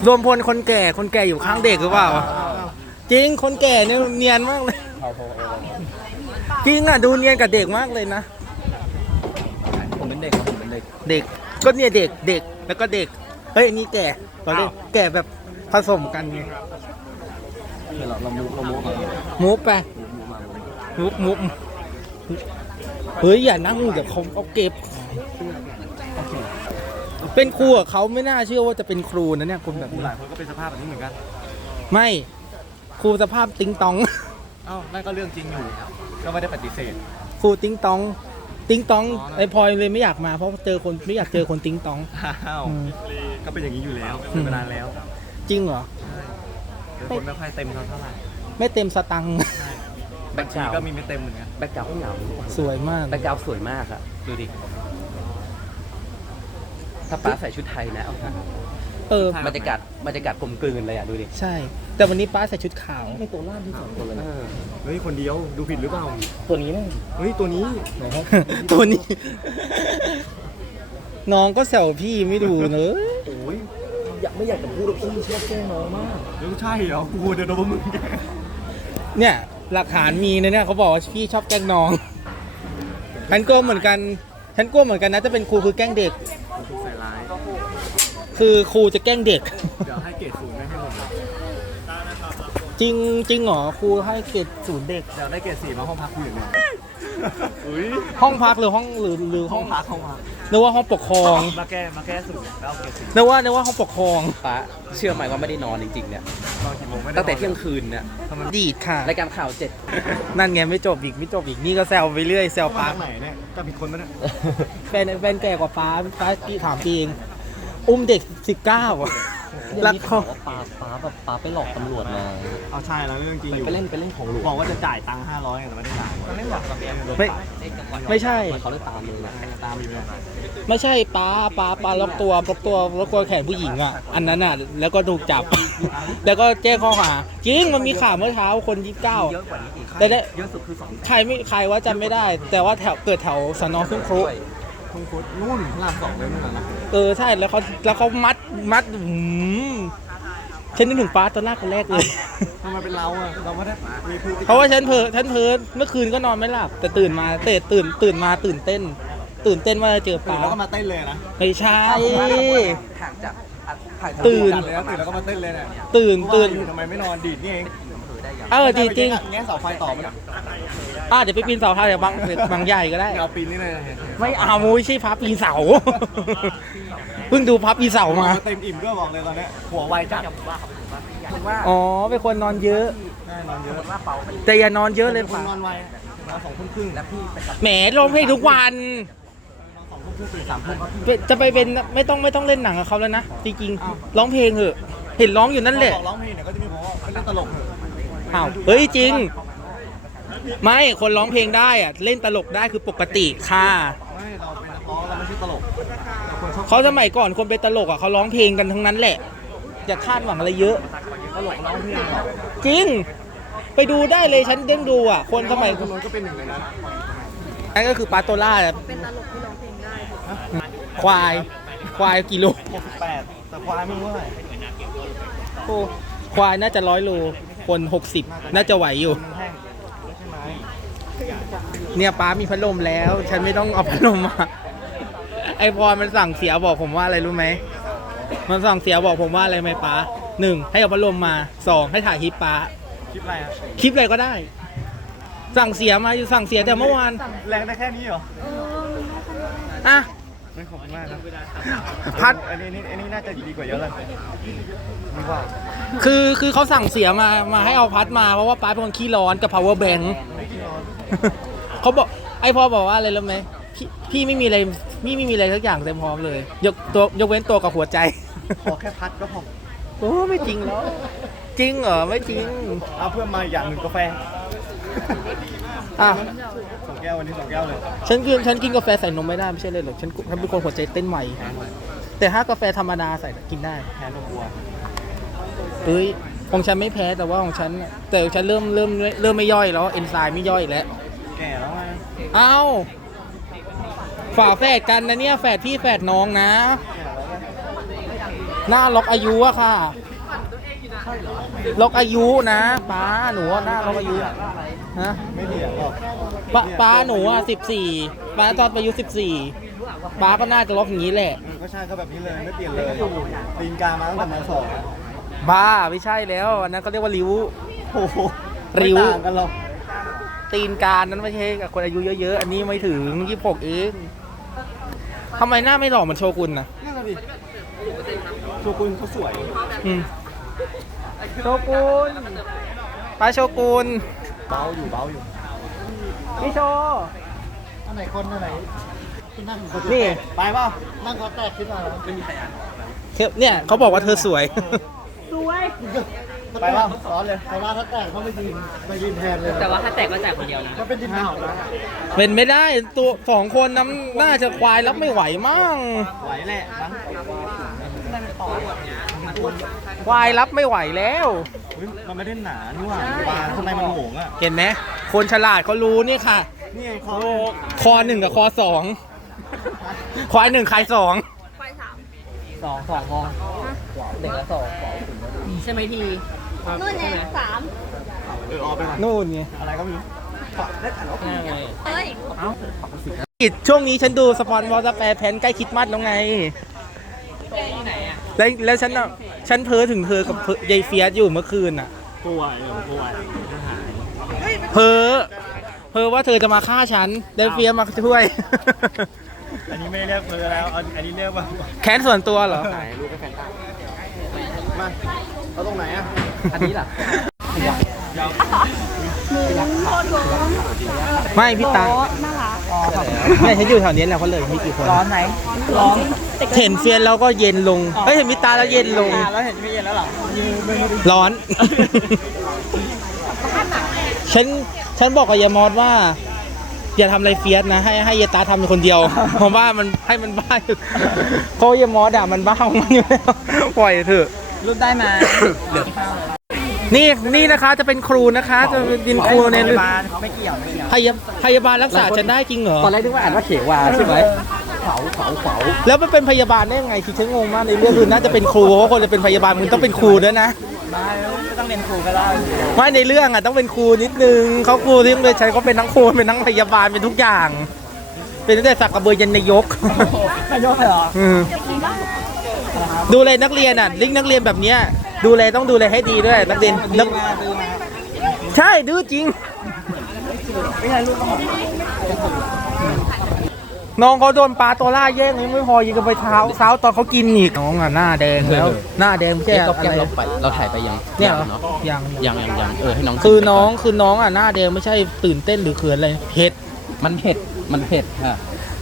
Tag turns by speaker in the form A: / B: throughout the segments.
A: รวมพลคนแก่อยู่ข้างเด็กหรือเปล่าจริงคนแก่เนี่ยเนียนมากเลยจริงอ่ะดูเนียนกับเด็กมากเลยนะ
B: ผมเป็นเด็กครับผมเป็นเด็ก
A: เด็กก็เนี่ยเด็กแล้วก็เด็กเฮ้ยนี่แก่ตอนนี้แก่แบบผสมกันไง
B: เรา
A: มูฟไปมูฟเฮ้ยอย่านั่งเดี๋ยวเขาเอาเก็บเป็นครูอะเขาไม่น่าเชื่อว่าจะเป็นครูนะเนี่ยคนแบบนี้
B: หลายคนก็เป็นสภาพแบบนี้เหมือนกัน
A: ไม่ครูสภาพติ๊งตอง
B: เอ้านั่นก็เรื่องจริงอยู่ก็ไม่ได้ปฏิเสธ
A: ครูติ๊งตองไอ้พลอยเลยไม่อยากมาเพราะเจอคนไม่อยากเจอคนติ๊งตอง
B: อ้าวก็เป็นอย่างนี้อยู่แล้วมานานแล้ว
A: จริงเหรอ
B: คนไม่ค่อยเต็มเท่าไหร่
A: ไม่เต็มสตังค์
B: แบ็คกราวด์ก็มีไม่เต็มเหมือนกัน
C: แบ็คกราวด์เหงา
A: สวยมาก
C: แบ็คกราวด์สวยมากอะดูดิถ้าป้าใส่ชุดไทยนะบรรยากาศกลมกลืนเลยอะดูดิ
A: ใช่แต่วันนี้ป้าใส่ชุดขาว
C: ไม่ตัวล่างที่สองตัวเลย
B: เฮ้ยคนเดียวดูผิดหรือเปล่า
C: ตัวนี้นะ
B: เฮ้ยตัวนี้
A: ตัวนี้น้องก็แซวพี่ไม่ดูเนอะ
C: โอ้ยไม่อยากจะพูดว่าพี่ชอบแกล้งน้องมาก
B: ใช่เหรอกูเดี๋ยวโดนมึง
A: เนี่ยหลักฐานมีนะเนี่ยเขาบอกว่าพี่ชอบแกล้งน้องฉันก็เหมือนกันนะจะเป็นครูคือแกล้งเด็ก
B: ใส่ร้าย
A: คือครูจะแกล้งเด็ก
B: เดี๋ยวให้เกรด0ให้ผม
A: จริงเหรอครูให้เกรด0เด็ก
B: เดี๋ยวได้เกรด4มาห้องพักคุณอย่างเนี้ย
A: ห้องพักหรือห้องหรือ
B: ห้องพัก
A: นึกว่าห้องปกครอง
B: มาแก้0แล้วเอาเกรด4
A: นึกว่าห้องปกครอง
C: ป้าเชื่อไหมว่าไม่ได้นอนจริงๆเนี่ยตั้งแต่เที่ยงคืนเนี่ย
A: ดีดค่ะ
C: รายการข่าว7
A: นั่นไงไม่จบอีกนี่ก็แซวไปเรื่อยแซวป้า
B: ไหนเนี่ยจะผิดคนไหมเนี่ย
A: แฟนแก่กว่าป้าถามปีเองอุ้มเด็ก19
C: รักเขาป้าไปหลอกตำรวจมา
B: เอาใช่แล้วเรื่องจริงอยู่
C: ไปเล่นของหลวง
B: บอกว่าจะจ่ายตังค์500แต่ไม่ได้จ่ายไม่หลอกกับ
A: ไม่ใช่
C: เขาเลยตามเลย
B: ตามอยู่เลย
A: ไม่ใช่ป้าล็อกตัวแขนผู้หญิงอ่ะอันนั้นอ่ะแล้วก็ถูกจับแล้วก็แจ้งข้อหาจริงมันมีข่าวเมื่อเช้าคน29แต่
C: เยอะสุดคือ2
A: ใครว่าจำไม่ได้แต่ว่าเกิดแถวสน.ทุ่งครุ
B: นู่นพระราม2เลยนู่นนะ
A: ใช่แล้วเขามัดฉันนึกถึงป้าตอนแรกเลย
B: ทำไมเป็นเราอ่ะเราไม่ได้มี
A: เพราะว่าฉันเพ้อเมื่อคืนก็นอนไม่หลับแต่ตื่นมาตื่นเต้นว่าจะเจอป้า
B: แล้วก็มาเต้นเลยนะ
A: ไม่ใช่
C: ห่างจาก
A: ตื่น
B: แล้วก็มาเต้นเลยเนี่ย
A: ตื่น
B: ทำไมไม่นอนดีดนี่เอง
A: ดีจริง
B: แง่เสาไฟต่อมัน
A: เดี๋ยวไปปีนเสาไฟเดี๋ยวบางใหญ่ก็ได้
B: เอาปีนนี่เลย
A: ไม่เอามุ้ยใช่พับปีนเสาเพิ่งดูพับปีนเสามา
B: เต็มอิ่มด้วยบอกเลยตอนนี้หัวไวจัด
A: อ๋อเป็นคนนอนเยอะแต่อย่านอนเยอะเลย
B: ป่ะนอนไว2:30แล้วพี่
A: แหมร้องเพลงทุกวันจะไปเป็นไม่ต้องเล่นหนังกับเขาแล้วนะจริงๆร้องเพลงเหอะเห็นร้องอยู่นั่นแหละ
B: ร้องเพลงเนี่ยก็จะมีบอกว่าเล่นตลก
A: เฮ้ยจริงไม่คนร้องเพลงได้อะเล่นตลกได้คือปกติค่ะ
B: ไม่เราเป็นนักร้องเราไม่ใช่ตลก
A: เขาสมัยก่อนคนเป็นตลกอ่ะเขาร้องเพลงกันทั้งนั้นแหละอย่าคาดหวังอะไรเยอะ
B: ตลกร้องเพลง
A: จริงไปดูได้เลยฉันเด้งดูอ่ะคนสมัย
B: คนนู้นก็เป็นหนึ่งในนั้น
A: นั่นก็คือปาโตล่า
D: เป็นตลกที่ร้องเพลงได้
A: ควายกิโล
B: 68แต่ควายไม่รู้เท่าไหร่
A: โอ้ควายน่าจะ100 โลคน60น่าจะไหวอยู่เนี่ยป้ามีพัดลมแล้วฉันไม่ต้องเอาพัดลมมาไอพรมันสั่งเสียบอกผมว่าอะไรรู้ไหมมันสั่งเสียบอกผมว่าอะไรไหมป้า1ให้เอาพัดลมมา2ให้ถ่ายคลิปป้า
B: คลิปอะไรอ่ะ
A: คลิปอะไรก็ได้สั่งเสียมาอยู่สั่งเสียแต่เมื่อวาน
B: แรงได้แค่นี้เหรอ
A: อ่ะ
B: ไม่ขอบคุณมากครับ
A: พัด
B: อันนี้น่าจะดีกว่าเยอะเลยดีกว่า
A: คือเขาสั่งเสียมาให้เอาพัดมาเพราะว่าป้าเป็นคนขี้ร้อนกับ power bank เขาบอกไอพอบอกว่าอะไรรู้ไหมพี่ไม่มีอะไรสักอย่างเต็มพร้อมเลยยกเว้นตัวกับหัวใจ
B: ขอแค่พัดก็พอ
A: โอ้ไม่จริงแล้วจริงเหรอไม่จริง
B: เอาเพื่อนมาอย่างหนึ่งกาแฟ2 แก้ววันนี้2 แก้วเลย
A: ฉันกินกาแฟใส่นมไม่ได้ไม่ใช่เลยหรอกฉันเป็นคนหัวใจเต้นไวแต่ถ้ากาแฟธรรมดาใส่กินได้
B: แพ้นมวัว
A: ของฉันไม่แพ้แต่ว่าของฉันเริ่มไม่ย่อยแล้วเอนไซม์ไม่ย่อยแล้ว
B: แก่แล้วไง
A: อ้าวฝาแฝดกันนะเนี่ยแฝดพี่แฝดน้องนะหน้าล็อกอายุอะค่ะล็อกอายุนะป้าหนูหน้าล็อกอายุฮะ
B: ไม่เถียงหรอก
A: ป้าหนูอ่ะ14ป้าตอนอายุ14ป้าก็น่าจะล็อกอย่างนี้แหละ
B: ก็ใช่ก็แบบนี้เลยไม่เปลี่ยนเลยตีนกามาตั้งแต่มสอง
A: บ้าไม่ใช่แล้วอันนั้นเขาเรียกว่าริ้ว
B: โอ้โห
A: ริ้ว
B: ไม่ต่างกันหรอก
A: ตีนการนั้นไม่ใช่กับคนอายุเยอะๆอันนี้ไม่ถึง26เองทำไมหน้าไม่หล่อเหมือนโชกุนนะ
B: นี่นแหละดิโชกุนเขาสวย
A: อืมโชกุนป้าโชกุน
B: เบาอยู่เบาอยู่
A: พี่โช
B: อันไหนคนอันไหนนั่ง
A: นี่
B: ไปเปล่านั่งเขาแตกขึ้นมาแล้ว
A: เนี่ยเขาบอกว่าเธอสวย
B: ไปเปล่าซ้อนเลยแต่ว่าถ้าแตกเขาไม่ยืนแทนเลย
D: แต่ว่าถ้าแตกก็แตกคนเดียวนะ
B: ก็เป็นดินเผานะ
A: เป็นไม่ได้ตัว2 คนน้ำน่าจะควายรับไม่ไหวมั่ง
B: ไหวแหละมั้ง
A: ควายรับไม่ไหวแล้ว
B: เฮ้ยมันไม่ได้หนานี่หว่าบางทำไมมันโหงอ่ะ
A: เห็นไหมคนฉลาดเขารู้นี่ค่ะ
B: นี่ไงเขา
A: คอ1กับคอ2ควาย1ควาย2
D: สองพอหนึ่งและสองใช่ไหมที
E: นู่นไง3
B: ออกไปก่อน
A: นู่นไง
B: อะไรก็ไม่รู้
E: เฮ้ย
A: กิจช่วงนี้ฉันดูสปอนวอลแปรแพนใกล้คริดมัดแล้วไงแล้วฉันอ่ะฉันเพ้อถึงเธอกับยายเฟียสอยู่เมื่อคืนอ่ะ
B: ป่วยป่วยหาย
A: เพ้อว่าเธอจะมาฆ่าฉันยายเฟียสมาช่วย
B: อันนี้ไม่ได้เรียกเพื่อแล้วอันนี้เรียกว่า
A: แค้นส่วนตัวเหรอ
B: ถ่ายรูปกับแฟนตามาเอาตรงไหนอ่ะ
C: อันนี้ล่ะ
A: ไม่พี่ตา
E: น่ารัก
A: ไม่ฉันอยู่แถวนี้แหละเขาเลยมีกี่คน
D: ร้อนไหมร้อน
A: เห็นเฟียสแล้วก็เย็นลงเฮ้ยเห็นมิตาแล้วเย็นลง
D: แล้วเห็นไม่เย็นแล้วหรอ
A: ร้อน ฉันบอกกับยายมอสว่า อย่าทำอะไรเฟียสนะ ให้ยายตาทำเป็นคนเดียว เพราะว่ามันให้มันบ้าอยู่เพราะยายมอสอะมันบ้าของมันอยู่แล้วปล่อยเถอะ
D: รูปได้มา
A: นี่นะคะจะเป็นครูนะคะ จะเป็นครูใน
D: พยาบาลเขาไม่เกี่ยวไม่เกี่ยว
A: พยาบาลรักษาฉันได้จริงเหรอ
C: ตอนแรกนึกว่าอ่านว่าเขวาใช่ไหมเผา
A: แล้วมันเป็นพยาบาลได้ยังไงคือฉันงงมากในเรื่องคือน่าจะเป็นครูเพราะว่าคนจะเป็นพยาบาลมันต้องเป็นครูด้วยนะ
D: ไม่ต้องเรียนครูก็ได้
A: ไม่ในเรื่องอ่ะต้องเป็นครูนิดนึงเขาครูที่โรงเรียนฉันก็เป็นทั้งครูเป็นทั้งพยาบาลเป็นทุกอย่าง เป็นตั้งแต่สักกระเบือยันนายก
D: นายกเหรอ
A: อืมดูแลนักเรียนอ่ะลิงนักเรียนแบบเนี้ยดูแลต้องดูแลให้ดีด้วยนักเรียนนักใช่ดื้อจริงน้องเขาโดนปลาตัวล่าแย่งไม่พอยิงกันไปเท้าตอนเขากินอีกน้องอ่ะหน้าแดงแล้วหน้าแดงไม่ใช่
C: เอ๊ะ
A: อะ
C: ก็
A: ไร
C: เราถ่ายไปยัง
A: เนี่ยเหรอ
C: เนาะ
A: ยัง
C: ยังให้น้อง
A: คือ
C: กิไป
A: น้อง
C: ก่
A: คือน้องอ่ะหน้าแดงไม่ใช่ตื่นเต้นหรือเขินอะไรเผ็ด
C: มันเผ็ดค่ะ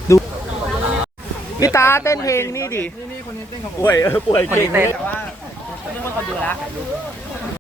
A: พี่ตาเต้นเพลงนี่ดิ
B: ป่วยป่วย
D: คน
B: เก่
D: นี้
B: ง
D: เต้น
B: เลย
D: แต่ว่าไม่คนดูละ